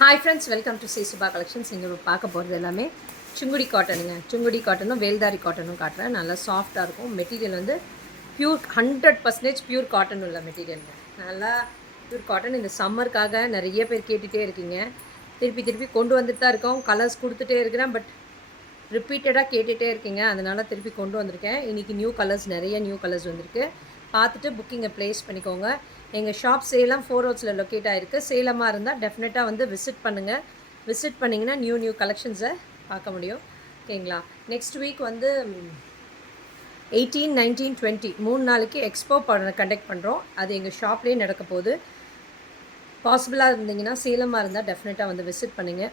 Hi friends, welcome to C Subha collections. இங்கே பார்க்க போகிறது எல்லாமே சுங்குடி காட்டனுங்க. சுங்குடி காட்டனும் வேல்தாரி காட்டனும் காட்டுறேன். நல்லா சாஃப்டாக இருக்கும். மெட்டீரியல் வந்து பியூர் 100% பியூர் காட்டன் உள்ள மெட்டீரியலுங்க. நல்லா பியூர் காட்டன். இந்த சம்மருக்காக நிறைய பேர் கேட்டுகிட்டே இருக்கீங்க. திருப்பி கொண்டு வந்துட்டு தான் இருக்கோம். கலர்ஸ் கொடுத்துட்டே இருக்கிறேன். பட் ரிப்பீட்டடாக கேட்டுகிட்டே இருக்கீங்க. அதனால் திருப்பி கொண்டு வந்திருக்கேன். இன்றைக்கி நிறைய நியூ கலர்ஸ் வந்திருக்கு. பார்த்துட்டு புக்கிங்கை ப்ளேஸ் பண்ணிக்கோங்க. எங்கள் ஷாப் சேலம் 4 ரோட்ஸில் லொக்கேட் ஆகிருக்கு. சேலமாக இருந்தால் டெஃபினட்டாக வந்து விசிட் பண்ணுங்கள். விசிட் பண்ணிங்கன்னா நியூ கலெக்ஷன்ஸை பார்க்க முடியும். ஓகேங்களா? நெக்ஸ்ட் வீக் வந்து 18, 19, 20 3 நாளைக்கு எக்ஸ்போ கண்டக்ட் பண்ணுறோம். அது எங்கள் ஷாப்லேயே நடக்க போகுது. பாசிபிளாக இருந்தீங்கன்னா சேலமாக இருந்தால் டெஃபினட்டாக வந்து விசிட் பண்ணுங்கள்.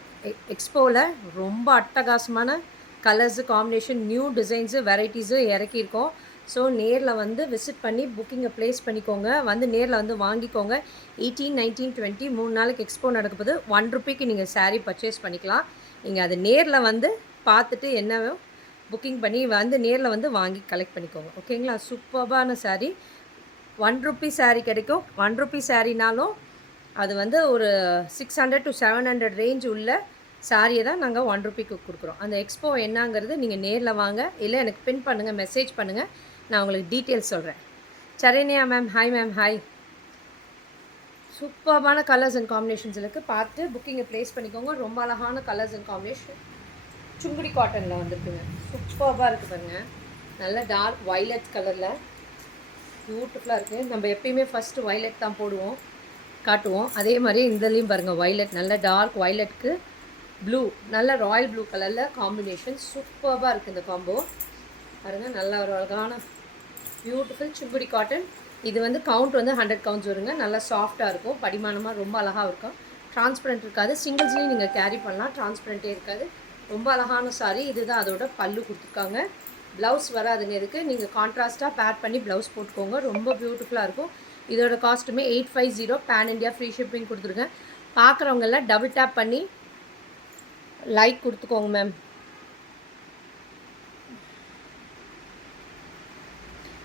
எக்ஸ்போவில் ரொம்ப அட்டகாசமான colours, combination, new designs, varieties இறக்கியிருக்கோம். ஸோ நேரில் வந்து விசிட் பண்ணி புக்கிங்கை ப்ளேஸ் பண்ணிக்கோங்க. வந்து நேரில் வந்து வாங்கிக்கோங்க. 18, 19, 20 3 நாளைக்கு எக்ஸ்போ நடக்கும்போது ₹1 நீங்கள் சாரீ பர்ச்சேஸ் பண்ணிக்கலாம். நீங்கள் அது நேரில் வந்து பார்த்துட்டு என்னவோ புக்கிங் பண்ணி வந்து நேரில் வந்து வாங்கி கலெக்ட் பண்ணிக்கோங்க. ஓகேங்களா? சூப்பர்பான சாரீ. ₹1 சாரீ கிடைக்கும். ₹1 சாரீனாலும் அது வந்து ஒரு 600 to 700 ரேஞ்ச் உள்ள சாரியை தான் நாங்கள் ₹1 கொடுக்குறோம். அந்த எக்ஸ்போ என்னங்கிறது நீங்கள் நேரில் வாங்க, இல்லை எனக்கு பின் பண்ணுங்கள், மெசேஜ் பண்ணுங்கள். நான் உங்களுக்கு டீட்டெயில்ஸ் சொல்கிறேன். Saranya ma'am, hi ma'am. Hi. சூப்பர்பான கலர்ஸ் அண்ட் காம்பினேஷன்ஸ் இருக்குது. பார்த்து புக்கிங்கை ப்ளேஸ் பண்ணிக்கோங்க. ரொம்ப அழகான கலர்ஸ் அண்ட் காம்பினேஷன் சுங்குடி காட்டனில் வந்துருக்குங்க. சூப்பர்பாக இருக்குது பாருங்கள். நல்ல டார்க் வைலட் கலரில் பியூட்டிஃபுல்லாக இருக்குது. நம்ம எப்பயுமே ஃபஸ்ட்டு வைலட் தான் காட்டுவோம். அதே மாதிரி இந்தலையும் பாருங்கள், வைலட், நல்ல டார்க் வைலட்க்கு ப்ளூ, நல்ல ராயல் ப்ளூ கலரில் காம்பினேஷன். சூப்பர்பாக இருக்குது இந்த காம்போ பாருங்கள். நல்ல ஒரு அழகான பியூட்டிஃபுல் சுங்குடி காட்டன். இது வந்து கவுண்ட் வந்து 100 கவுண்ட்ஸ் வருங்க. நல்லா சாஃப்டாக இருக்கும். படிமானமாக ரொம்ப அழகாக இருக்கும். டிரான்ஸ்பரண்ட் இருக்காது. சிங்கிள்ஸ்லேயும் நீங்கள் கேரி பண்ணலாம். டிரான்ஸ்பரண்ட்டே இருக்காது. ரொம்ப அழகான சாரீ. இதுதான் அதோட பல்லு கொடுத்துருக்காங்க. ப்ளவுஸ் வராதுங்க. இதுக்கு நீங்கள் கான்ட்ராஸ்ட்டாக பேர் பண்ணி ப்ளவுஸ் போட்டுக்கோங்க. ரொம்ப பியூட்டிஃபுல்லாக இருக்கும். இதோட காஸ்ட்டுமே 850. பேன் இண்டியா ஃப்ரீ ஷிப்பிங் கொடுத்துருக்கேன். பார்க்குறவங்கெல்லாம் டபுள் டேப் பண்ணி லைக் கொடுத்துக்கோங்க மேம்.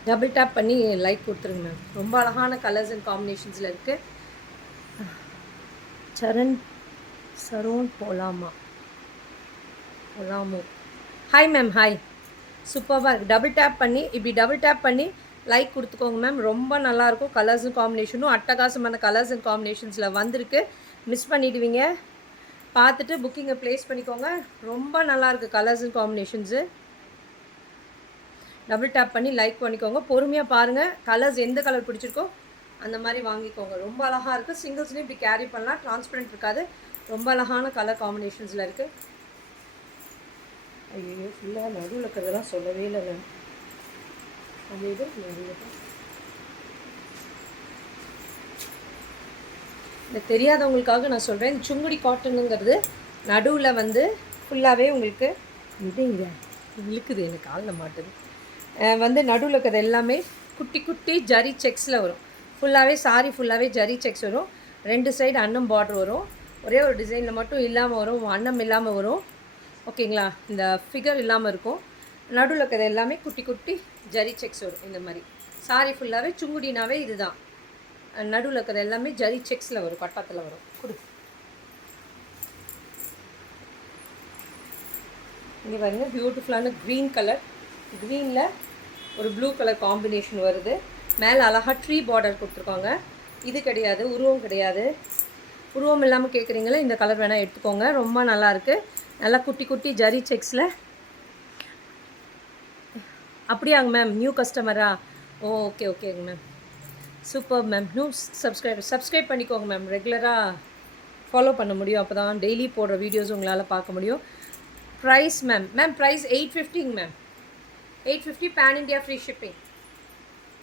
டபுள் டேப் பண்ணி லைக் கொடுத்துருங்க மேம். ரொம்ப அழகான கலர்ஸ் அண்ட் காம்பினேஷன்ஸில் இருக்குது. சரோன் போலாமோ. Hi ma'am, hi. சூப்பராக இருக்குது. டபுள் டேப் பண்ணி லைக் கொடுத்துக்கோங்க மேம். ரொம்ப நல்லாயிருக்கும். கலர்ஸ் அண்ட் காம்பினேஷனும் அட்டகாசமான கலர்ஸ் அண்ட் காம்பினேஷன்ஸில் வந்திருக்கு. மிஸ் பண்ணிவிடுவீங்க. பார்த்துட்டு புக்கிங்கை ப்ளேஸ் பண்ணிக்கோங்க. ரொம்ப நல்லாயிருக்கு colours and combinations. Double tap பண்ணி லைக் பண்ணிக்கோங்க. பொறுமையாக பாருங்கள். கலர்ஸ் எந்த கலர் பிடிச்சிருக்கோ அந்த மாதிரி வாங்கிக்கோங்க. ரொம்ப அழகாக இருக்குது. சிங்கிள்ஸ்லேயும் இப்படி கேரி பண்ணலாம். டிரான்ஸ்பரண்ட் இருக்காது. ரொம்ப அழகான கலர் காம்பினேஷன்ஸில் இருக்குது. ஐயோ, ஃபுல்லாக நடுவில் இருக்கிறதெல்லாம் சொல்லவே இல்லை மேம். அது இது இந்த தெரியாதவங்களுக்காக நான் சொல்கிறேன். சுங்குடி காட்டனுங்கிறது நடுவில் வந்து ஃபுல்லாகவே உங்களுக்கு இது இங்கே இழுக்குது, எனக்கு காலில் மாட்டுது. வந்து நடுவில் இருக்கிறது எல்லாமே குட்டி ஜரி செக்ஸில் வரும். ஃபுல்லாகவே சாரி ஃபுல்லாகவே ஜரி செக்ஸ் வரும். 2 சைடு அன்னம் பார்டர் வரும். ஒரே ஒரு டிசைனில் மட்டும் இல்லாமல் வரும். அன்னம் இல்லாமல் வரும். ஓகேங்களா? இந்த ஃபிகர் இல்லாமல் இருக்கும். நடுவில் இருக்கிறது எல்லாமே குட்டி ஜரி செக்ஸ் வரும். இந்த மாதிரி சாரி ஃபுல்லாகவே சுங்குடினாவே இதுதான். நடுவில் இருக்கிறது எல்லாமே ஜரி செக்ஸில் வரும். கட்டத்தில் வரும். இங்கே பாருங்கள், பியூட்டிஃபுல்லான க்ரீன் கலர். க்ரீனில் ஒரு ப்ளூ கலர் காம்பினேஷன் வருது. மேலே அழகாக ட்ரீ பார்டர் கொடுத்துருக்காங்க. இது கிடையாது, உருவம் கிடையாது. உருவம் இல்லாமல் கேட்குறீங்களா? இந்த கலர் வேணால் எடுத்துக்கோங்க. ரொம்ப நல்லாயிருக்கு. நல்லா குட்டி ஜரி செக்ஸில். அப்படியாங்க மேம், நியூ கஸ்டமரா? ஓகேங்க ma'am. Super ma'am. New subscribe பண்ணிக்கோங்க மேம். ரெகுலராக ஃபாலோ பண்ண முடியும். அப்போ தான் டெய்லி போடுற வீடியோஸ் உங்களால் பார்க்க முடியும். ப்ரைஸ் மேம் ப்ரைஸ் 850ங்க ma'am. 850 pan India free shipping.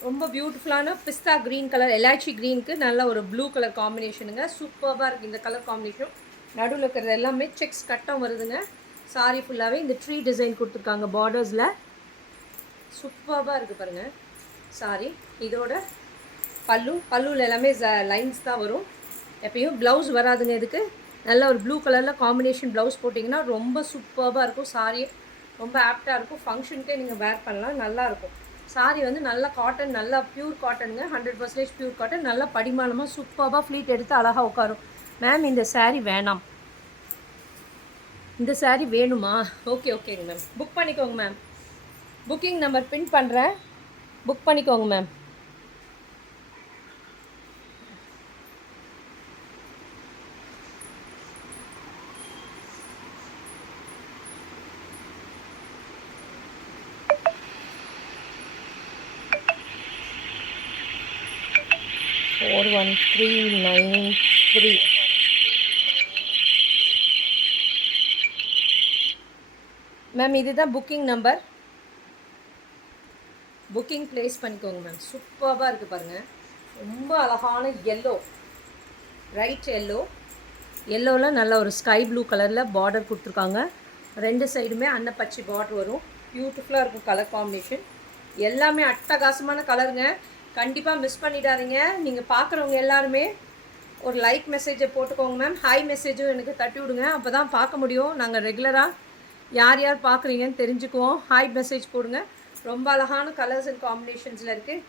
ரொம்ப பியூட்டிஃபுல்லான பிஸ்தா க்ரீன் கலர், எலாச்சி க்ரீனுக்கு நல்ல ஒரு ப்ளூ கலர் காம்பினேஷனுங்க. சூப்பராக இருக்குது இந்த கலர் காம்பினேஷன். நடுவில் இருக்கிறது எல்லாமே செக்ஸ் கட்டம் வருதுங்க. சாரி ஃபுல்லாகவே இந்த ட்ரீ டிசைன் கொடுத்துருக்காங்க பார்டர்ஸில். சூப்பராக இருக்குது பாருங்கள் சாரி. இதோட பல்லுவில் எல்லாமே லைன்ஸ் தான் வரும். எப்பயும் ப்ளவுஸ் வராதுங்க. இதுக்கு நல்ல ஒரு ப்ளூ கலரில் காம்பினேஷன் ப்ளவுஸ் போட்டிங்கன்னா ரொம்ப சூப்பராக இருக்கும். சாரி ரொம்ப ஆப்டாக இருக்கும். ஃபங்க்ஷனுக்கே நீங்கள் வேர் பண்ணலாம். நல்லாயிருக்கும். சாரி வந்து நல்ல காட்டன், நல்லா பியூர் காட்டனுங்க. 100% pure cotton. நல்லா படிமானமாக சூப்பராக ஃப்ளீட் எடுத்து அழகாக உட்காரும். மேம் இந்த saree வேணாம். இந்த saree வேணுமா? ஓகேங்க மேம். புக் பண்ணிக்கோங்க மேம். புக்கிங் நம்பர் பின் பண்ணுறேன், புக் பண்ணிக்கோங்க மேம். ஃபோர் 1393. மேம் இதுதான் புக்கிங் நம்பர். புக்கிங் ப்ளேஸ் பண்ணிக்கோங்க மேம். சூப்பராக இருக்குது பாருங்கள். ரொம்ப அழகான எல்லோ, ரைட் எல்லோவில் நல்ல ஒரு ஸ்கை ப்ளூ கலரில் பார்டர் கொடுத்துருக்காங்க. 2 சைடுமே அன்னப்பச்சி பார்டர் வரும். பியூட்டிஃபுல்லாக இருக்கும் கலர் காம்பினேஷன். எல்லாமே அட்டகாசமான கலருங்க. கண்டிப்பாக மிஸ் பண்ணிடாதீங்க. நீங்கள் பார்க்குறவங்க எல்லாருமே ஒரு லைக் மெசேஜை போட்டுக்கோங்க மேம். ஹாய் மெசேஜும் எனக்கு தட்டி விடுங்க. அப்போ தான் பார்க்க முடியும். நாங்கள் ரெகுலராக யார் யார் பார்க்குறீங்கன்னு தெரிஞ்சுக்குவோம். ஹாய் மெசேஜ் போடுங்க. ரொம்ப அழகான கலர்ஸ் அண்ட் காம்பினேஷன்ஸில் இருக்குது.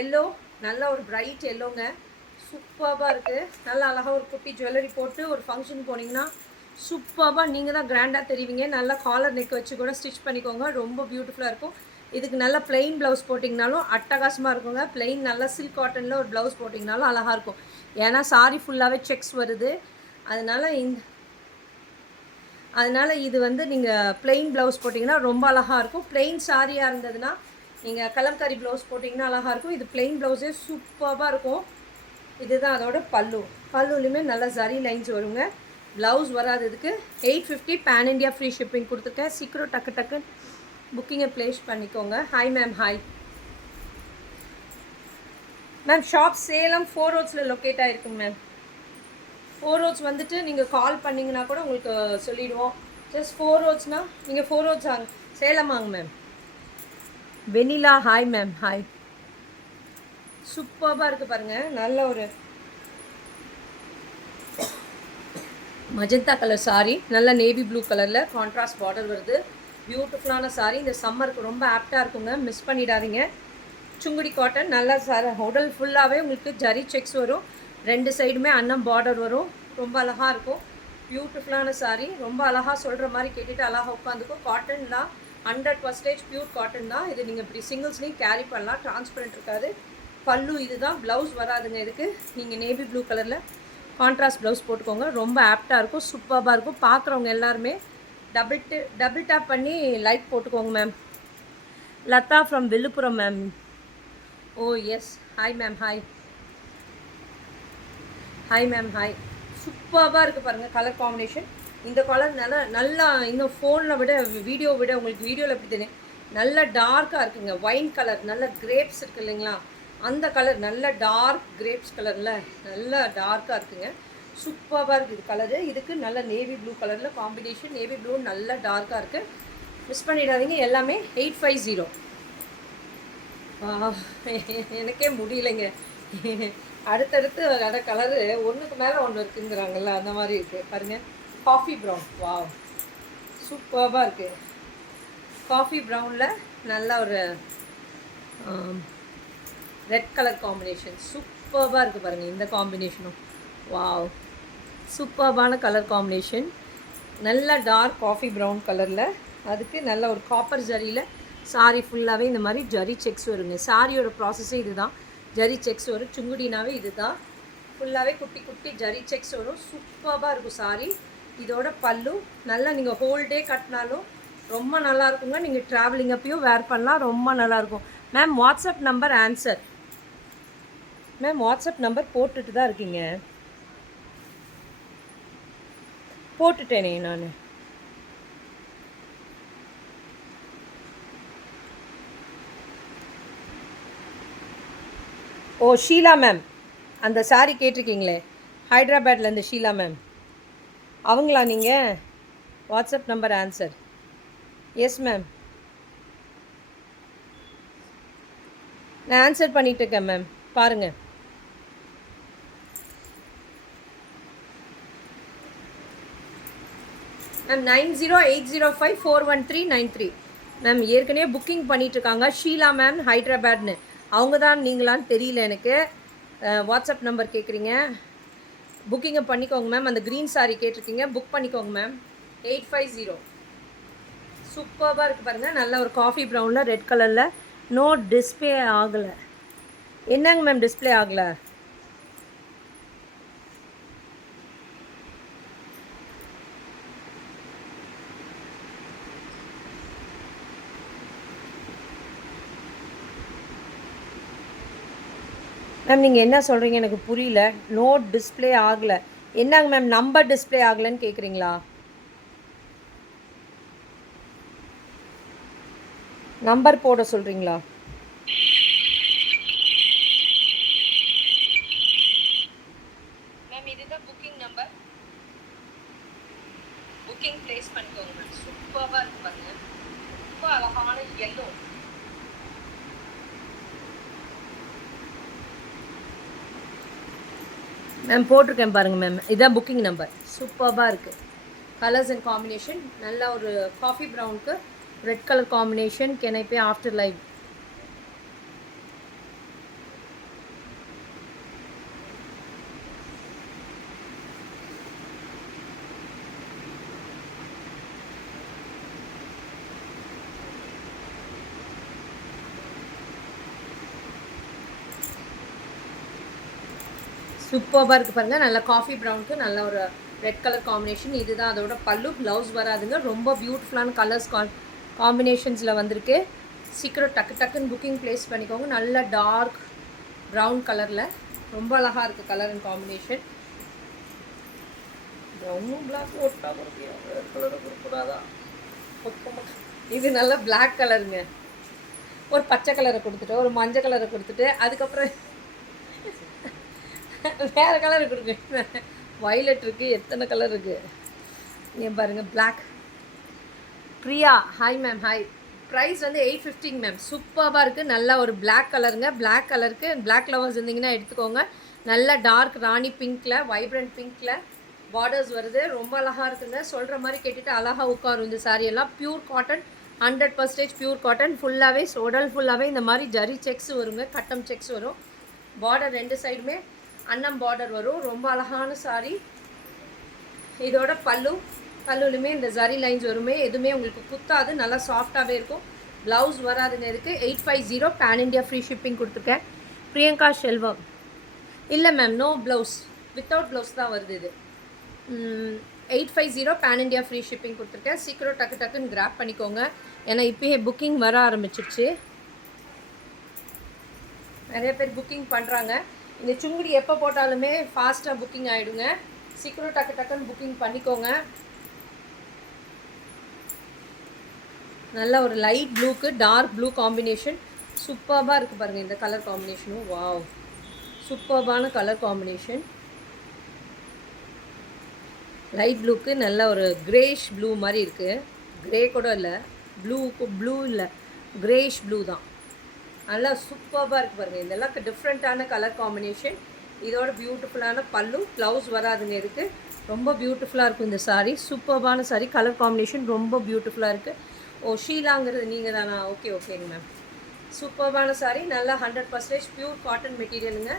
எல்லோ, நல்ல ஒரு பிரைட் எல்லோங்க. சூப்பராக இருக்குது. நல்லா அழகாக ஒரு குட்டி ஜுவல்லரி போட்டு ஒரு ஃபங்க்ஷன் போனீங்கன்னா சூப்பராக நீங்கள் தான் கிராண்டாக தெரிவிங்க. நல்லா காலர் நெக் வச்சு கூட ஸ்டிச் பண்ணிக்கோங்க. ரொம்ப பியூட்டிஃபுல்லாக இருக்கும். இதுக்கு நல்லா பிளெயின் ப்ளவுஸ் போட்டிங்கனாலும் அட்டகாசமாக இருக்குங்க. பிளெயின் நல்லா சில்க் காட்டனில் ஒரு ப்ளவுஸ் போட்டிங்கனாலும் அழகாக இருக்கும். ஏன்னா சாரி ஃபுல்லாகவே செக்ஸ் வருது. அதனால் இது வந்து நீங்கள் பிளெயின் ப்ளவுஸ் போட்டிங்கன்னா ரொம்ப அழகாக இருக்கும். பிளெயின் சாரியாக இருந்ததுன்னா நீங்கள் கலம்காரி ப்ளவுஸ் போட்டிங்கன்னா அழகாக இருக்கும். இது பிளெயின் ப்ளவுஸே சூப்பராக இருக்கும். இதுதான் அதோட பல்லுலையுமே நல்லா ஜரி லைன்ஸ் வருங்க. ப்ளவுஸ் வராது. இதுக்கு 850 பேன் இண்டியா ஃப்ரீ ஷிப்பிங் கொடுத்துருக்கேன். சீக்கிரம் டக்கு புக்கிங்கை ப்ளேஸ் பண்ணிக்கோங்க. Hi ma'am. Hi ma'am. Shop Salem 4 ரோட்ஸில் லொக்கேட் ஆகிருக்குங்க மேம். 4 ரோட்ஸ் வந்துட்டு நீங்கள் கால் பண்ணிங்கன்னா கூட உங்களுக்கு சொல்லிவிடுவோம். ஜஸ்ட் 4 ரோட்ஸ்னால் நீங்கள் 4 ரோட்ஸ் சேலம் வாங்க ma'am. Vennila. Hi ma'am. Hi. சூப்பராக இருக்குது பாருங்கள். நல்ல ஒரு மஜந்தா கலர் சாரி, நல்ல நேவி ப்ளூ கலரில் கான்ட்ராஸ்ட் பார்டர் வருது. பியூட்டிஃபுல்லான சாரி. இந்த சம்மருக்கு ரொம்ப ஆப்டாக இருக்குங்க. மிஸ் பண்ணிடாதீங்க. சுங்குடி காட்டன். நல்லா உடல் ஃபுல்லாகவே உங்களுக்கு ஜரி செக்ஸ் வரும். 2 சைடுமே அன்னம் பார்டர் வரும். ரொம்ப அழகாக இருக்கும். பியூட்டிஃபுல்லான சாரி. ரொம்ப அழகாக சொல்கிற மாதிரி கேட்டுட்டு அழகாக உட்காந்துக்கும். காட்டன் தான், 100% பியூர் காட்டன் தான். இது நீங்கள் இப்படி சிங்கிள்ஸ்லேயும் கேரி பண்ணலாம். டிரான்ஸ்பரண்ட் இருக்காது. பல்லு இதுதான். ப்ளவுஸ் வராதுங்க இதுக்கு. நீங்கள் நேவி ப்ளூ கலரில் கான்ட்ராஸ்ட் ப்ளவுஸ் போட்டுக்கோங்க. ரொம்ப ஆப்டாக இருக்கும். சூப்பராக இருக்கும். பார்க்குறவங்க எல்லாருமே டபுள் டேப் பண்ணி லைக் போட்டுக்கோங்க ma'am. Latha from Villupuram ma'am. Oh yes. Hi ma'am. Hi. Hi ma'am. Hi. சூப்பராக இருக்குது பாருங்கள் கலர் காம்பினேஷன். இந்த கலர் நல்லா இன்னும் ஃபோனில் விட வீடியோ விட உங்களுக்கு வீடியோவில் எப்படி தெரியும், நல்ல டார்க்காக இருக்குங்க. ஒயின் கலர், நல்ல கிரேப்ஸ் இருக்குது இல்லைங்களா, அந்த கலர் நல்ல டார்க் கிரேப்ஸ் கலரில் நல்ல டார்க்காக இருக்குங்க. சூப்பராக இருக்குது கலரு. இதுக்கு நல்ல நேவி ப்ளூ கலரில் காம்பினேஷன். நேவி ப்ளூ நல்ல டார்க்காக இருக்குது. மிஸ் பண்ணிடாதீங்க. எல்லாமே 850. எனக்கே முடியலைங்க. அடுத்தடுத்து வர கலரு ஒன்றுக்கு மேலே ஒன்று இருக்குங்கிறாங்கல்ல, அந்த மாதிரி இருக்குது பாருங்கள். Coffee brown. வாவ், சூப்பராக இருக்குது. காஃபி ப்ரௌனில் நல்ல ஒரு ரெட் கலர் காம்பினேஷன். சூப்பராக இருக்குது பாருங்கள் இந்த காம்பினேஷனும். வாவ், சூப்பர்பான கலர் காம்பினேஷன். நல்ல டார்க் காஃபி ப்ரௌன் கலரில், அதுக்கு நல்ல ஒரு காப்பர் ஜரியில் சாரி ஃபுல்லாகவே இந்த மாதிரி ஜரி செக்ஸ் வருங்க. சாரியோட ப்ராசஸே இது தான். ஜரி செக்ஸ் வரும். சுங்குடினாவே இது தான். ஃபுல்லாகவே குட்டி குட்டி ஜரி செக்ஸ் வரும். சூப்பராக இருக்கும் சாரி. இதோட பல்லு நல்லா நீங்கள் ஹோல் டே கட்டினாலும் ரொம்ப நல்லாயிருக்குங்க. நீங்கள் ட்ராவலிங் அப்பையும் வேர் பண்ணலாம். ரொம்ப நல்லாயிருக்கும். Ma'am WhatsApp number answer. Ma'am WhatsApp number போட்டுட்டு தான் இருக்கீங்க. போட்டுட்டேனே நான். ஓ ஷீலா மேம், அந்த சாரி கேட்டிருக்கீங்களே ஹைதராபாத்லேருந்து ஷீலா மேம், அவங்களா நீங்கள்? WhatsApp number answer. Yes ma'am, நான் ஆன்சர் பண்ணிகிட்டு இருக்கேன் மேம், பாருங்கள். மேம் 9080541393. மேம் ஏற்கனவே புக்கிங் பண்ணிகிட்ருக்காங்க. ஷீலா மேம் ஹைதராபாத்னு. அவங்க தான் நீங்களான்னு தெரியல எனக்கு. வாட்ஸ்அப் நம்பர் கேட்குறீங்க. புக்கிங்கை பண்ணிக்கோங்க மேம். அந்த க்ரீன் சாரீ கேட்டிருக்கீங்க, புக் பண்ணிக்கோங்க மேம். 850. சூப்பராக இருக்குது பாருங்கள். நல்ல ஒரு காஃபி ப்ரௌனில் ரெட் கலரில். நோ டிஸ்பிளே ஆகலை. என்னங்க மேம் டிஸ்பிளே ஆகலை? மேம் நீங்கள் என்ன சொல்கிறீங்க எனக்கு புரியல. நோட் டிஸ்பிளே ஆகலை. என்னங்க மேம் நம்பர் டிஸ்பிளே ஆகலைன்னு கேட்குறீங்களா? நம்பர் போட சொல்கிறீங்களா? மேம் இதுதான் புக்கிங் நம்பர். புக்கிங் ப்ளேஸ் பண்ணிக்கோங்க மேம். சூப்பராக இருக்கு பாருங்க. ரொம்ப அழகான எல்லோ. மேம் போட்டிருக்கேன் பாருங்கள் மேம். இதான் புக்கிங் நம்பர். சூப்பராக இருக்குது. கலர்ஸ் அண்ட் காம்பினேஷன் நல்ல ஒரு காஃபி ப்ரௌனுக்கு red colour combination. Can I pay after live? சூப்பராக இருக்குது பாருங்கள். நல்ல காஃபி ப்ரௌனுக்கு நல்ல ஒரு ரெட் கலர் காம்பினேஷன். இதுதான் அதோட பல்லு. ப்ளவுஸ் வராதுங்க. ரொம்ப பியூட்டிஃபுல்லான கலர்ஸ் காம்பினேஷன்ஸில் வந்திருக்கு. சீக்கிரம் டக்கு டக்குன்னு புக்கிங் ப்ளேஸ் பண்ணிக்கோங்க. நல்ல டார்க் ப்ரௌன் கலரில் ரொம்ப அழகாக இருக்குது கலர் அண்ட் காம்பினேஷன். ப்ரௌனும் பிளாக் ஒட்டா கலரை கொடுக்கூடாதா? இது நல்ல பிளாக் கலருங்க. ஒரு பச்சை கலரை கொடுத்துட்டு ஒரு மஞ்சள் கலரை கொடுத்துட்டு அதுக்கப்புறம் வேறு கலர் கொடுங்க. வயலட் இருக்குது. எத்தனை கலர் இருக்குது நீங்கள் பாருங்கள். Black. Priya hi ma'am. Hi. Price வந்து 850 மேம். சூப்பராக இருக்குது. நல்ல ஒரு பிளாக் கலருங்க. பிளாக் கலருக்கு பிளாக் லவர்ஸ் இருந்தீங்கன்னா எடுத்துக்கோங்க. நல்ல டார்க் ராணி பிங்க்கில் வைப்ரண்ட் பிங்க்கில் பார்டர்ஸ் வருது. ரொம்ப அழகாக இருக்குங்க. சொல்கிற மாதிரி கேட்டுட்டு அழகாக உட்காரும் இந்த சாரியெல்லாம். Pure cotton, 100% pure cotton. ஃபுல்லாகவே உடல் ஃபுல்லாகவே இந்த மாதிரி ஜரி செக்ஸ் வருங்க. கட்டம் செக்ஸ் வரும். பார்டர் ரெண்டு சைடுமே அன்னம் பார்டர் வரும். ரொம்ப அழகான சாரீ. இதோட பல்லுலுமே இந்த ஜரி லைன்ஸ் வருமே. எதுவுமே உங்களுக்கு குத்தாது. நல்லா சாஃப்டாகவே இருக்கும். ப்ளவுஸ் வராதுங்க. இருக்குது 850. பேன் இண்டியா ஃப்ரீ ஷிப்பிங் கொடுத்துருக்கேன். பிரியங்கா செல்வம். இல்லை ma'am no blouse, without blouse தான் வருது இது. 850 பேன் இண்டியா ஃப்ரீ ஷிப்பிங் கொடுத்துருக்கேன். சீக்கிரம் டக்கு டக்குன்னு கிராப் பண்ணிக்கோங்க. ஏன்னா இப்போயே புக்கிங் வர ஆரம்பிச்சிருச்சு. நிறைய பேர் புக்கிங் பண்ணுறாங்க. இந்த சுங்குடி எப்போ போட்டாலுமே ஃபாஸ்ட்டாக புக்கிங் ஆகிடுங்க. சீக்கிரம் டக்கு டக்குன்னு புக்கிங் பண்ணிக்கோங்க. நல்ல ஒரு லைட் ப்ளூக்கு டார்க் ப்ளூ காம்பினேஷன். சூப்பராக இருக்குது பாருங்கள் இந்த கலர் காம்பினேஷனும். வாவ், சூப்பரான கலர் காம்பினேஷன். லைட் ப்ளூக்கு நல்ல ஒரு கிரேஷ் ப்ளூ மாதிரி இருக்குது. கிரே கூட இல்லை, ப்ளூ இல்லை, கிரேஷ் ப்ளூ தான். நல்லா சூப்பராக இருக்குது பாருங்கள். இதெல்லாம் டிஃப்ரெண்ட்டான கலர் காம்பினேஷன். இதோட பியூட்டிஃபுல்லான பல்லு. ப்ளவுஸ் வராதுங்க இருக்குது. ரொம்ப பியூட்டிஃபுல்லாக இருக்கும் இந்த சாரீ. சூப்பரான சாரீ. கலர் காம்பினேஷன் ரொம்ப பியூட்டிஃபுல்லாக இருக்குது. ஓ ஷீலாங்கிறது நீங்கள் தானா? ஓகேங்க மேம். சூப்பரான சாரீ. நல்லா 100% ப்யூர் காட்டன் மெட்டீரியலுங்க.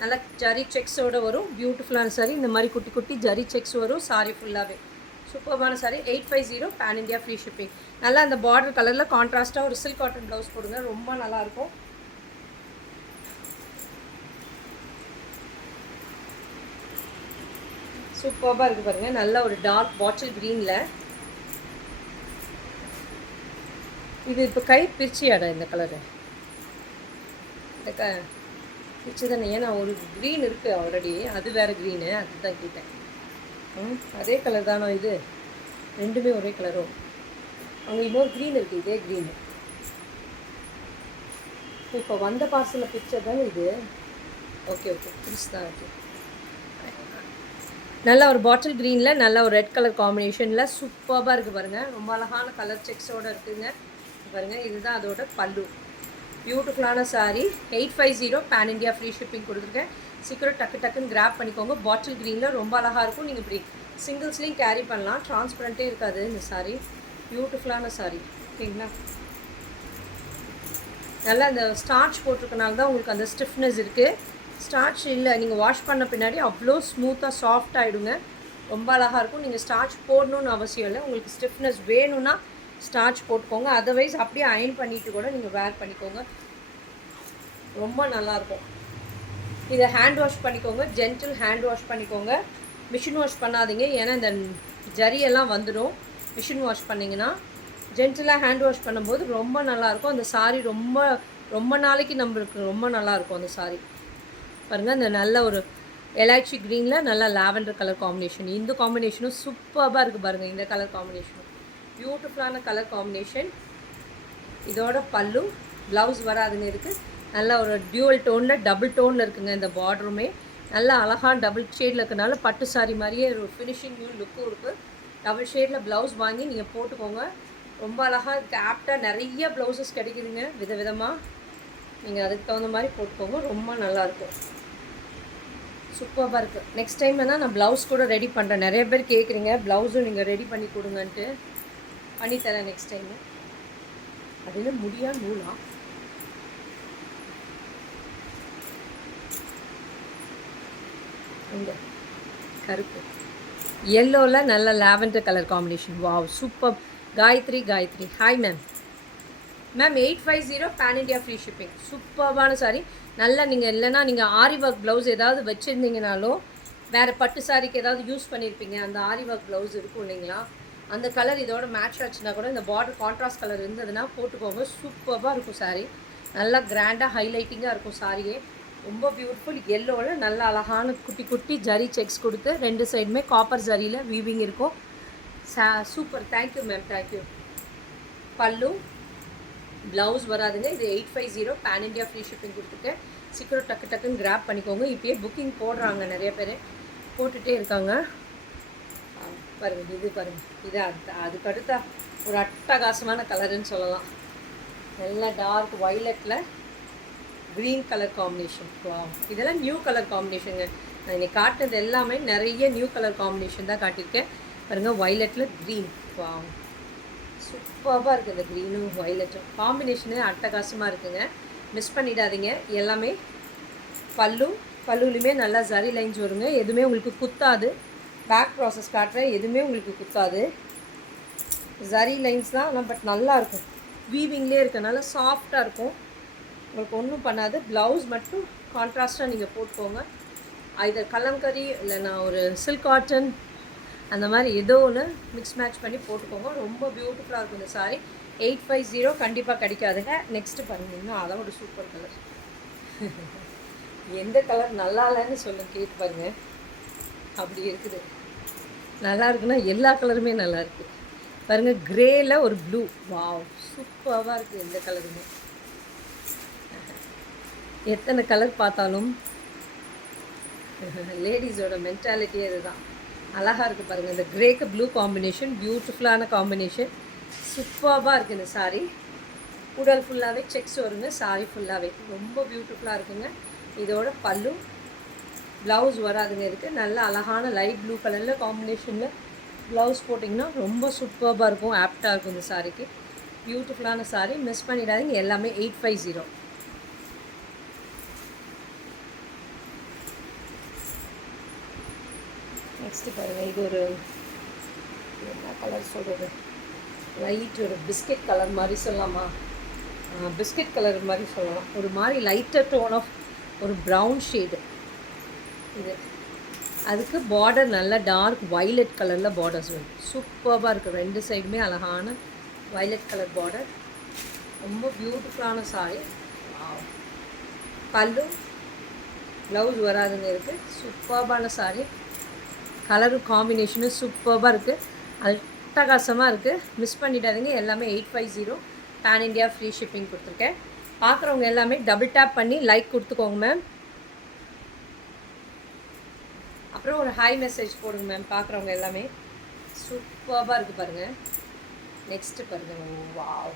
நல்லா ஜரி செக்ஸோடு வரும். பியூட்டிஃபுல்லான சாரீ. இந்த மாதிரி குட்டி குட்டி ஜரி செக்ஸ் வரும் சாரீ ஃபுல்லாகவே. சூப்பரான sari. 850 pan India free shipping. நல்லா அந்த பார்டர் கலரில் கான்ட்ராஸ்ட்டாக ஒரு சில்க் காட்டன் ப்ளவுஸ் போடுங்க. ரொம்ப நல்லாயிருக்கும். சூப்பராக இருக்குது பாருங்கள். நல்ல ஒரு டார்க் பாட்டில் க்ரீனில். இது இப்போ கை பிரிச்சு இடம் இந்த கலரு. இந்த பிரிச்சு தானே. ஏன்னா ஒரு க்ரீன் இருக்குது ஆல்ரெடி, அது வேறு க்ரீனு, அதுதான் கேட்டேன். அதே கலர் தானோ இது? ரெண்டுமே ஒரே கலரும். அங்கே இன்னொரு க்ரீன் இருக்குது, இதே க்ரீனு. இப்போ வந்த பார்சலில் பிக்சர் தானே இது? ஓகே பிரிச்சு தான் இருக்குது. நல்ல ஒரு பாட்டில் க்ரீனில் நல்ல ஒரு ரெட் கலர் காம்பினேஷனில் சூப்பராக இருக்குது பாருங்கள். ரொம்ப அழகான கலர் செக்ஸோடு இருக்குதுங்க பாருங்கள். இதுதான் அதோட பல்லு. பியூட்டிஃபுல்லான sari. 850 pan India free shipping கொடுத்துருக்கேன். சீக்கிரம் டக்கு டக்குன்னு கிராப் பண்ணிக்கோங்க. பாட்டில் க்ரீனில் ரொம்ப அழகாக இருக்கும். நீங்கள் இப்படி சிங்கிள்ஸ்லேயும் கேரி பண்ணலாம். டிரான்ஸ்பரண்ட்டே இருக்காது இந்த சாரீ. பியூட்டிஃபுல்லான சாரீ. ஓகேங்களா? நல்லா இந்த ஸ்டார்ச் போட்டிருக்கனால தான் உங்களுக்கு அந்த ஸ்டிஃப்னஸ் இருக்குது. ஸ்டார்ச் இல்லை, நீங்கள் வாஷ் பண்ண பின்னாடி அவ்வளோ ஸ்மூத்தாக சாஃப்ட் ஆகிடுங்க. ரொம்ப அழகாக இருக்கும். நீங்கள் ஸ்டார்ச் போடணுன்னு அவசியம் இல்லை. உங்களுக்கு ஸ்டிஃப்னஸ் வேணும்னா ஸ்டார்ச் போட்டுக்கோங்க. அதர்வைஸ் அப்படியே அயன் பண்ணிவிட்டு கூட நீங்கள் வேர் பண்ணிக்கோங்க. ரொம்ப நல்லாயிருக்கும். இதை ஹேண்ட் வாஷ் பண்ணிக்கோங்க. ஜென்டில் ஹேண்ட் வாஷ் பண்ணிக்கோங்க. மிஷின் வாஷ் பண்ணாதீங்க, ஏன்னா இந்த ஜரியெல்லாம் வந்துடும். மிஷின் வாஷ் பண்ணிங்கன்னா ஜென்டிலாக ஹேண்ட் வாஷ் பண்ணும்போது ரொம்ப நல்லாயிருக்கும். அந்த சாரீ ரொம்ப ரொம்ப நாளைக்கு நம்மளுக்கு ரொம்ப நல்லாயிருக்கும். அந்த சாரீ பாருங்கள், இந்த நல்ல ஒரு எலாய்ச்சி க்ரீனில் நல்ல லாவெண்டர் கலர் காம்பினேஷன். இந்த காம்பினேஷனும் சூப்பராக இருக்குது பாருங்கள். இந்த கலர் காம்பினேஷனும் பியூட்டிஃபுல்லான கலர் காம்பினேஷன். இதோட பல்லு ப்ளவுஸ் வராதுங்க. இருக்குது நல்ல ஒரு டியூவல் டோனில் டபுள் டோனில் இருக்குங்க. இந்த பார்டருமே நல்லா அழகாக டபுள் ஷேடில் இருக்கிறனால பட்டு சாரி மாதிரியே ஒரு ஃபினிஷிங் லுக்கும் இருக்குது. டபுள் ஷேடில் ப்ளவுஸ் வாங்கி நீங்கள் போட்டுக்கோங்க. ரொம்ப அழகாக இதுக்கு ஆப்டாக நிறைய ப்ளவுசஸ் கிடைக்குதுங்க விதவிதமாக. நீங்கள் அதுக்கு தகுந்த மாதிரி போட்டுக்கோங்க. ரொம்ப நல்லாயிருக்கும். சூப்பராக இருக்குது. நெக்ஸ்ட் டைம் வேணால் நான் ப்ளவுஸ் கூட ரெடி பண்ணுறேன். நிறைய பேர் கேட்குறீங்க ப்ளவுஸும் நீங்கள் ரெடி பண்ணி கொடுங்கன்ட்டு. பண்ணித்தரேன் நெக்ஸ்ட் டைமு. அது என்ன முடியா நூலா? இந்த கருப்பு எல்லோவில் நல்ல lavender colour combination. Wow super. Gayathri hi ma'am. Ma'am 850 pan India free shipping. சூப்பர்பான சாரி. நல்லா நீங்கள் இல்லைன்னா நீங்கள் ஆரி ஒர்க் ப்ளவுஸ் ஏதாவது வச்சுருந்தீங்கனாலும் வேறு பட்டு சாரிக்கு ஏதாவது யூஸ் பண்ணியிருப்பீங்க. அந்த ஆரி ஒர்க் ப்ளவுஸ் இருக்கும் இல்லைங்களா, அந்த கலர் இதோட மேட்ச் ஆச்சுன்னா கூட இந்த பார்டர் கான்ட்ராஸ்ட் கலர் இருந்ததுன்னா போட்டுக்கோங்க. சூப்பராக இருக்கும் சாரீ. நல்லா கிராண்டாக ஹைலைட்டிங்காக இருக்கும் சாரியே. ரொம்ப பியூட்டிஃபுல். எல்லோவில் நல்ல அழகான குட்டி குட்டி ஜரி செக்ஸ் கொடுத்து 2 சைடுமே காப்பர் ஜரியில் வீவிங் இருக்கும். சூப்பர். Thank you ma'am, thank you. பல்லு ப்ளவுஸ் வராதுங்க. இது 850 பேன் இண்டியா ஃப்ரீ ஷிப்பிங் கொடுத்துருக்கேன். சீக்கிரம் டக்குன்னு கிராப் பண்ணிக்கோங்க. இப்போயே புக்கிங் போடுறாங்க, நிறைய பேர் போட்டுகிட்டே இருக்காங்க. பாருங்கள், இது பாருங்கள், இது அதுக்கடுத்த ஒரு அட்டகாசமான கலருன்னு சொல்லலாம். நல்லா டார்க் வைலட்டில் க்ரீன் கலர் காம்பினேஷன். இதெல்லாம் நியூ கலர் காம்பினேஷனுங்க. நான் இன்னைக்கு காட்டினது எல்லாமே நிறைய நியூ கலர் காம்பினேஷன் தான் காட்டியிருக்கேன். பாருங்கள், வைலட்டில் க்ரீன். சூப்பராக இருக்குது. இந்த க்ரீனும் வைலட்டும் காம்பினேஷனு அட்டகாசமாக இருக்குங்க. மிஸ் பண்ணிடாதீங்க. எல்லாமே பல்லுலையுமே நல்லா ஜரி லைன்ஸ் வருங்க. எதுவுமே உங்களுக்கு குத்தாது. பேக் ப்ராசஸ் காட்டுறேன், எதுவுமே உங்களுக்கு குத்தாது. ஜரி லைன்ஸ் தான் ஆனால் பட் நல்லாயிருக்கும். வீவிங்லேயே இருக்கனால சாஃப்டாக இருக்கும். உங்களுக்கு ஒன்றும் பண்ணாது. ப்ளவுஸ் மட்டும் கான்ட்ராஸ்ட்டாக நீங்கள் போட்டுக்கோங்க. ஐதர் கலம்கரி இல்லைனா ஒரு சில்க் காட்டன் அந்த மாதிரி ஏதோ ஒன்று மிக்ஸ் மேட்ச் பண்ணி போட்டுக்கோங்க. ரொம்ப பியூட்டிஃபுல்லாக இருக்கும் இந்த சாரீ. 850 கண்டிப்பாக கிடைக்காதுங்க. நெக்ஸ்ட்டு பாருங்கன்னா அதை ஒரு சூப்பர் கலர். எந்த கலர் நல்லா இல்லைன்னு சொல்லுங்க, கேட்டு பாருங்கள். அப்படி இருக்குது. நல்லா இருக்குன்னா எல்லா கலருமே நல்லா இருக்குது. பாருங்கள், க்ரேயில் ஒரு ப்ளூ. வாவ் சூப்பராக இருக்குது. எந்த கலருமே எத்தனை கலர் பார்த்தாலும் லேடிஸோட மென்டாலிட்டியே இதுதான். அழகாக இருக்குது பாருங்கள். இந்த க்ரேக்கு ப்ளூ காம்பினேஷன் பியூட்டிஃபுல்லான காம்பினேஷன். சூப்பராக இருக்குது இந்த சாரீ. உடல் ஃபுல்லாகவே செக்ஸ் வருங்க. சாரீ ஃபுல்லாகவே ரொம்ப பியூட்டிஃபுல்லாக இருக்குங்க. இதோட பல்லு ப்ளவுஸ் வராதுங்க. இருக்குது நல்ல அழகான லைட் ப்ளூ கலரில் காம்பினேஷனில் ப்ளவுஸ் போட்டிங்கன்னா ரொம்ப சூப்பராக இருக்கும். ஆப்டாக இருக்கும் இந்த சாரீக்கு. பியூட்டிஃபுல்லான சாரீ. மிஸ் பண்ணிடாதீங்க. எல்லாமே 850. நெக்ஸ்ட்டு பாருங்கள், இது ஒரு என்ன கலர் சொல்கிறது, லைட் ஒரு பிஸ்கெட் கலர் மாதிரி சொல்லலாமா? பிஸ்கெட் கலர் மாதிரி சொல்லலாம். ஒரு மாதிரி லைட்டர் டோன் ஆஃப் ஒரு ப்ரௌன் ஷேடு இது. அதுக்கு பார்டர் நல்லா டார்க் வைலட் கலரில் பார்டர்ஸ் வரும். சூப்பராக இருக்குது. 2 சைடுமே அழகான வைலட் கலர் பார்டர். ரொம்ப பியூட்டிஃபுல்லான சாரீ. பல்லு ப்ளவுஸ் வராதுங்க. இருக்குது சூப்பரான சாரீ. கலரும் காம்பினேஷனும் சூப்பராக இருக்குது. அட்டகாசமாக இருக்குது. மிஸ் பண்ணிடாதீங்க. எல்லாமே 850 பேன் இண்டியா ஃப்ரீ ஷிப்பிங் கொடுத்துருக்கேன். பார்க்குறவங்க எல்லாமே டபுள் டேப் பண்ணி லைக் கொடுத்துக்கோங்க மேம். அப்புறம் ஒரு ஹாய் மெசேஜ் போடுங்க மேம். பார்க்குறவங்க எல்லாமே சூப்பராக இருக்குது பாருங்கள். நெக்ஸ்ட்டு பாருங்கள். வாவ்,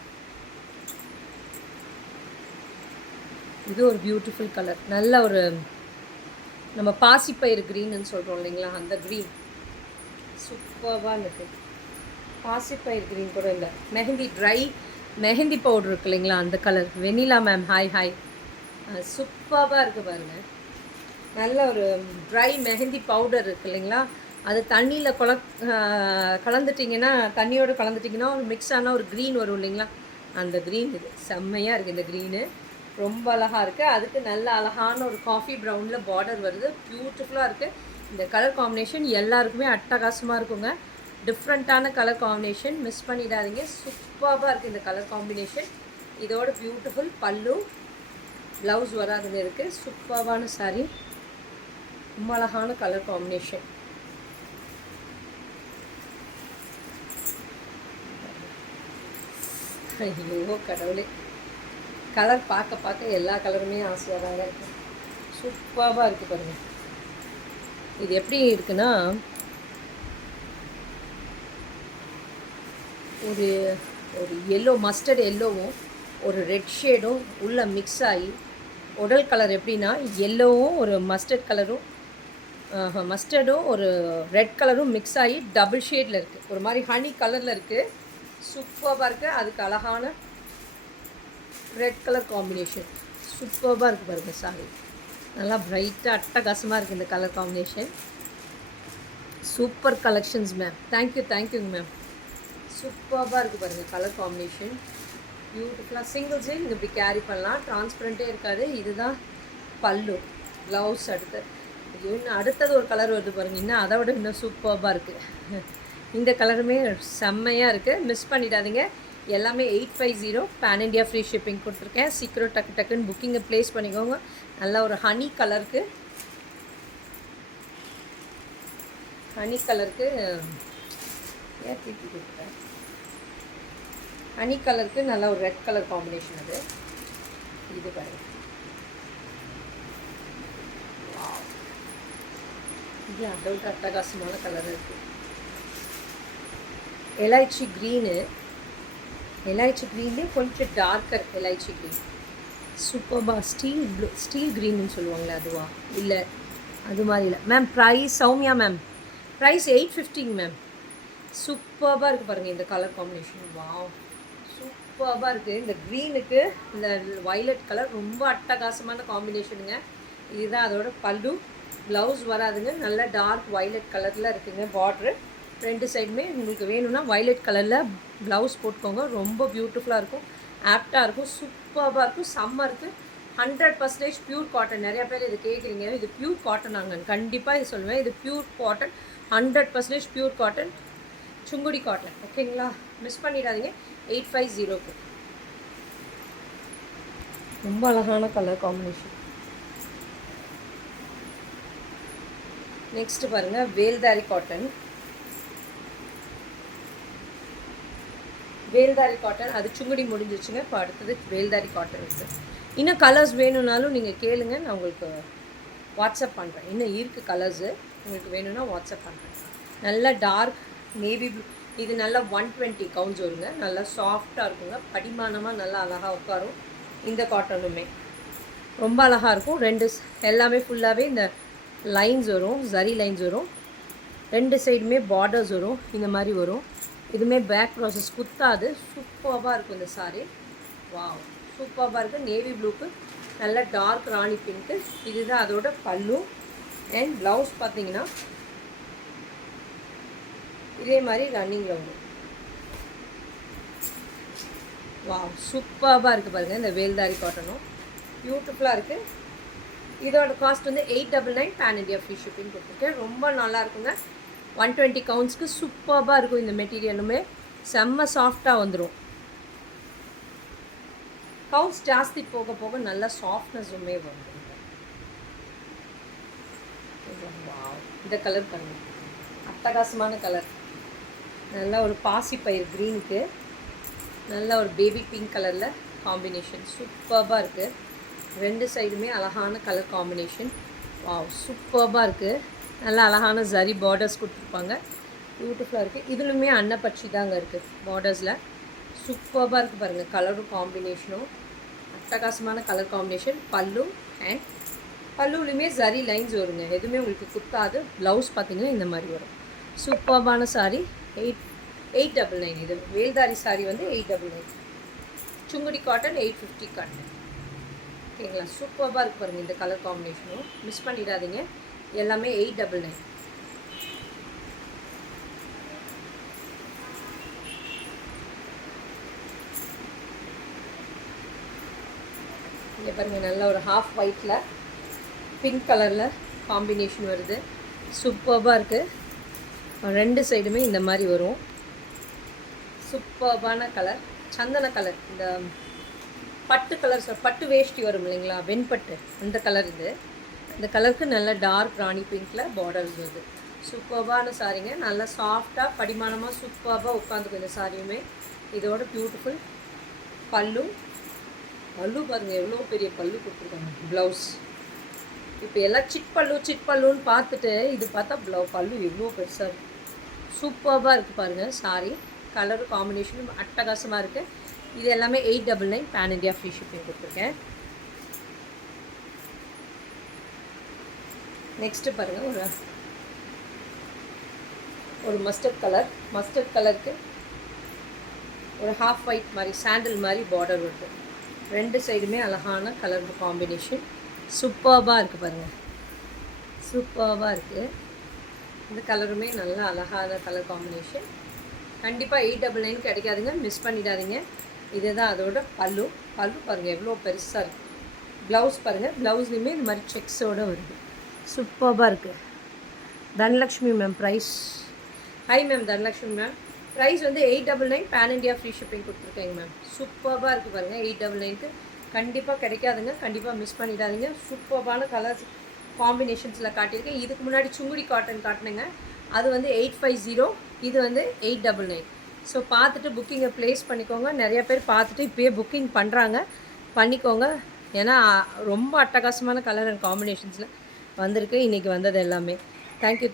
இது ஒரு பியூட்டிஃபுல் கலர். நல்ல ஒரு நம்ம பாசிப்பயிறு க்ரீன்னு சொல்கிறோம் இல்லைங்களா, அந்த க்ரீன் சூப்பராக இருக்குது. பாசிப்பயிறு க்ரீன் கூட இல்லை, மெஹந்தி பவுடர் இருக்கு இல்லைங்களா, அந்த கலர். வெண்ணிலா மேம் ஹாய். சூப்பராக இருக்குது பாருங்கள். நல்ல ஒரு ட்ரை மெஹந்தி பவுடர் இருக்குது இல்லைங்களா, அது தண்ணியில் கலந்துட்டிங்கன்னா, தண்ணியோடு கலந்துட்டிங்கன்னா ஒரு மிக்ஸ் ஆனால் ஒரு க்ரீன் வரும் இல்லைங்களா, அந்த க்ரீன் இது செம்மையாக இருக்குது. இந்த க்ரீனு ரொம்ப அழகாக இருக்குது. அதுக்கு நல்ல அழகான ஒரு காஃபி ப்ரௌனில் பார்டர் வருது. பியூட்டிஃபுல்லாக இருக்குது. இந்த கலர் காம்பினேஷன் எல்லாருக்குமே அட்டகாசமாக இருக்குங்க. டிஃப்ரெண்ட்டான கலர் காம்பினேஷன், மிஸ் பண்ணிடாதீங்க. சூப்பராக இருக்குது இந்த கலர் காம்பினேஷன். இதோட பியூட்டிஃபுல் பல்லு, ப்ளவுஸ் வராதுங்க இருக்குது. சூப்பரான சாரீ, ரொம்ப அழகான கலர் காம்பினேஷன். ஐயோ கடவுளே, கலர் பார்க்க பார்க்க எல்லா கலருமே ஆசையாக தாங்க இருக்குது. சூப்பராக இருக்குது பாருங்கள். இது எப்படி இருக்குன்னா, ஒரு ஒரு எல்லோ, மஸ்டர்ட் எல்லோவும் ஒரு ரெட் ஷேடும் உள்ளே மிக்ஸ் ஆகி, உடல் கலர் எப்படின்னா எல்லோவும் ஒரு மஸ்டர்ட் கலரும் மஸ்டர்டும் ஒரு ரெட் கலரும் மிக்ஸ் ஆகி டபுள் ஷேடில் இருக்குது. ஒரு மாதிரி ஹனி கலரில் இருக்குது. சூப்பராக இருக்குது. அதுக்கு அழகான ரெட் கலர் காம்பினேஷன் சூப்பராக இருக்குது பாருங்கள். சாரி நல்லா ப்ரைட்டாக அட்டகாசமாக இருக்குது இந்த colour combination. Super collections ma'am. தேங்க்யூங்க மேம். சூப்பராக இருக்குது பாருங்கள் கலர் காம்பினேஷன். பியூட்டிஃபுல்லாக சிங்கிள்ஸே நீங்கள் இப்படி கேரி பண்ணலாம். டிரான்ஸ்பரண்ட்டே இருக்காது. இதுதான் பல்லு, ப்ளவுஸ். இன்னும் அடுத்தது ஒரு கலர் வருது பாருங்கள். இன்னும் அதை விட இன்னும் சூப்பராக இருக்குது. இந்த கலருமே செம்மையாக இருக்குது. மிஸ் பண்ணிடாதீங்க. எல்லாமே 850 பேன் இண்டியா ஃப்ரீ ஷிப்பிங் கொடுத்துருக்கேன். சீக்கிரம் டக்குன்னு புக்கிங்கை ப்ளேஸ் பண்ணிக்கோங்க. நல்லா ஒரு ஹனி கலருக்கு கொடுத்துருக்கேன். ஹனி கலருக்கு நல்ல ஒரு ரெட் கலர் காம்பினேஷன். அது இது பாருங்கள். இது அதோட அட்டகாசமான கலர் இருக்குது. எலைச்சி க்ரீன்லேயே கொஞ்சம் டார்க்கர் எலைச்சி க்ரீன். சூப்பர்பாக ஸ்டீல் க்ரீன்னு சொல்லுவாங்களே அதுவா? இல்லை, அது மாதிரி இல்லை மேம். Price Soumya ma'am, price 850 ma'am. சூப்பராக இருக்குது பாருங்கள் இந்த கலர் காம்பினேஷன். வாவ், சூப்பராக இருக்குது. இந்த க்ரீனுக்கு இந்த வைலட் கலர் ரொம்ப அட்டகாசமான காம்பினேஷனுங்க. இதுதான் அதோட பல்லு. ப்ளவுஸ் வராதுங்க. நல்ல டார்க் வைலட் கலரில் இருக்குதுங்க பார்ட்ரு. ரெண்டு சைடுமே உங்களுக்கு வேணும்னா வைலட் கலரில் ப்ளவுஸ் போட்டுக்கோங்க. ரொம்ப பியூட்டிஃபுல்லாக இருக்கும், ஆப்டாக இருக்கும், சூப்பராக இருக்கும், செம்ம இருக்குது. 100% பியூர் காட்டன். நிறையா பேர் இது கேட்குறீங்க, இது பியூர் காட்டன். நாங்கள் கண்டிப்பாக இது சொல்லுவேன், இது pure cotton, 100% pure cotton, Sungudi cotton. ஓகேங்களா, மிஸ் பண்ணிடாதீங்க. 850க்கு ரொம்ப அழகான கலர் காம்பினேஷன். நெக்ஸ்ட்டு பாருங்கள், வேல்தாரி காட்டன். அது சுங்குடி முடிஞ்சிச்சுங்க. இப்போ அடுத்தது வேல்தாரி காட்டன் இருக்குது. இன்னும் கலர்ஸ் வேணும்னாலும் நீங்கள் கேளுங்க, நான் உங்களுக்கு வாட்ஸ்அப் பண்ணுறேன். இன்னும் இருக்குது கலர்ஸு, உங்களுக்கு வேணும்னா வாட்ஸ்அப் பண்ணுறேன். நல்லா டார்க் நேவி ப்ளூ. இது நல்லா 120 கவுண்ட்ஸ் வருங்க. நல்லா சாஃப்டாக இருக்குங்க, படிமானமாக நல்லா அழகாக உட்காரும். இந்த காட்டனுமே ரொம்ப அழகாக இருக்கும். எல்லாமே ஃபுல்லாகவே இந்த லைன்ஸ் வரும், ஜரி லைன்ஸ் வரும். ரெண்டு சைடுமே பார்டர்ஸ் வரும், இந்த மாதிரி வரும். இதுவுமே பேக் ப்ராசஸ் குத்தாது. சூப்பராக இருக்கும் இந்த சாரீ. வாவ், சூப்பராக இருக்குது. நேவி ப்ளூக்கு நல்ல டார்க் ராணி பிங்க்கு. இதுதான் அதோட பல்லு. அண்ட் ப்ளவுஸ் பார்த்தீங்கன்னா இதே மாதிரி ரன்னிங்கில் வரும். வாவ், சூப்பராக இருக்குது பாருங்கள். இந்த வேல்தாரி காட்டனும் பியூட்டிஃபுல்லாக இருக்குது. இதோட காஸ்ட் வந்து 899 பேன் இண்டியா ஃப்ரீ ஷிப்பிங் கொடுத்துருக்கேன். ரொம்ப நல்லா இருக்குங்க. 120 கவுண்ட்ஸ்க்கு சூப்பராக இருக்கும். இந்த மெட்டீரியலுமே செம்ம சாஃப்டாக வந்துடும். கவுண்ட்ஸ் ஜாஸ்தி போக போக நல்ல சாஃப்ட்னஸுமே வந்துடும். இந்த கலர் பண்ணுங்க, அட்டகாசமான கலர். நல்லா ஒரு பாசிப்பயிர் க்ரீனுக்கு நல்ல ஒரு பேபி பிங்க் கலரில் காம்பினேஷன் சூப்பராக இருக்குது. ரெண்டு சைடுமே அழகான கலர் காம்பினேஷன். வாவ், சூப்பராக இருக்குது. நல்லா அழகான ஜரி பார்டர்ஸ் கொடுத்துருப்பாங்க. பியூட்டிஃபுல்லாக இருக்குது. இதுலையுமே அன்னப்பட்சி தாங்க இருக்குது பார்டர்ஸில். சூப்பராக இருக்குது பாருங்கள். கலரும் காம்பினேஷனும் அட்டகாசமான கலர் காம்பினேஷன். பல்லு அண்ட் பல்லுலையுமே ஜரி லைன்ஸ் வருங்க, எதுவுமே உங்களுக்கு குத்தாது. ப்ளவுஸ் பார்த்திங்கன்னா இந்த மாதிரி வரும். சூப்பரான சாரீ. 899. இது வேல்தாரி சாரீ வந்து 899. Sungudi cotton 850 cotton. ஓகேங்களா, சூப்பராக இருக்குது பாருங்கள் இந்த கலர் காம்பினேஷனும். மிஸ் பண்ணிடாதீங்க. எல்லாமே 899. இங்கே பாருங்கள், நல்ல ஒரு ஹாஃப் ஒயிட்டில் பிங்க் கலரில் காம்பினேஷன் வருது. சூப்பராக இருக்குது. 2 சைடுமே இந்த மாதிரி வரும். சூப்பர்பான கலர், சந்தன கலர். இந்த பட்டு கலர், பட்டு வேஷ்டி வரும் இல்லைங்களா, வெண்பட்டு, அந்த கலர் இது. இந்த கலருக்கு நல்ல டார்க் ராணி பிங்க்கில் பார்டர்ஸ் வருது. சூப்பர்பான சாரீங்க. நல்லா சாஃப்டாக படிமானமாக சூப்பராக உட்காந்துக்கும் இந்த சாரியுமே. இதோட பியூட்டிஃபுல் பல்லு. பல்லு பாருங்கள், எவ்வளோ பெரிய பல்லு கொடுத்துருக்காங்க. ப்ளவுஸ் இப்போ எல்லாம் சிட் பல்லுன்னு பார்த்துட்டு இது பார்த்தா பல்லு எவ்வளோ பெருசாக இருக்குது. சூப்பராக இருக்குது பாருங்கள் சாரி. கலரு காம்பினேஷனும் அட்டகாசமாக இருக்குது. இது எல்லாமே 899. பேன் இண்டியா ஃப்ரீ ஷிப்பிங் கொடுத்துருக்கேன். நெக்ஸ்ட்டு பாருங்கள், ஒரு மஸ்டர்ட் கலருக்கு ஒரு ஹாஃப் ஒயிட் மாதிரி சாண்டில் மாதிரி பார்டர் வருது. 2 சைடுமே அழகான கலர் காம்பினேஷன். சூப்பராக இருக்குது பாருங்கள், சூப்பராக இருக்குது. இந்த கலருமே நல்லா அழகான கலர் காம்பினேஷன். கண்டிப்பாக 899 கிடைக்காதுங்க, மிஸ் பண்ணிடாதீங்க. இதுதான் அதோட பல்லு. பாருங்கள் எவ்வளோ பெருசாக இருக்குது. ப்ளவுஸ் பாருங்கள், ப்ளவுஸ்லேயுமே இந்த மாதிரி செக்ஸோடு வருது. சூப்பராக இருக்குது. Dhanalakshmi ma'am price. Hi ma'am Dhanalakshmi ma'am. Price வந்து 899. பேன் இண்டியா ஃப்ரீ ஷிப்பிங் கொடுத்துருக்கேங்க மேம். சூப்பராக இருக்குது பாருங்கள். 899க்கு கண்டிப்பாக கிடைக்காதுங்க, கண்டிப்பாக மிஸ் பண்ணிடாதீங்க. சூப்பரான கலர்ஸ் காம்பினேஷன்ஸில் காட்டியிருக்கேன். இதுக்கு முன்னாடி சுங்குடி காட்டன் காட்டினேங்க, அது வந்து 850. இது வந்து 899. ஸோ பார்த்துட்டு புக்கிங்கை ப்ளேஸ் பண்ணிக்கோங்க. நிறைய பேர் பார்த்துட்டு இப்போயே புக்கிங் பண்ணுறாங்க, பண்ணிக்கோங்க. ஏன்னா ரொம்ப அட்டகாசமான கலர் அண்ட் காம்பினேஷன்ஸில் வந்திருக்கு இன்றைக்கி வந்தது எல்லாமே. தேங்க்யூ.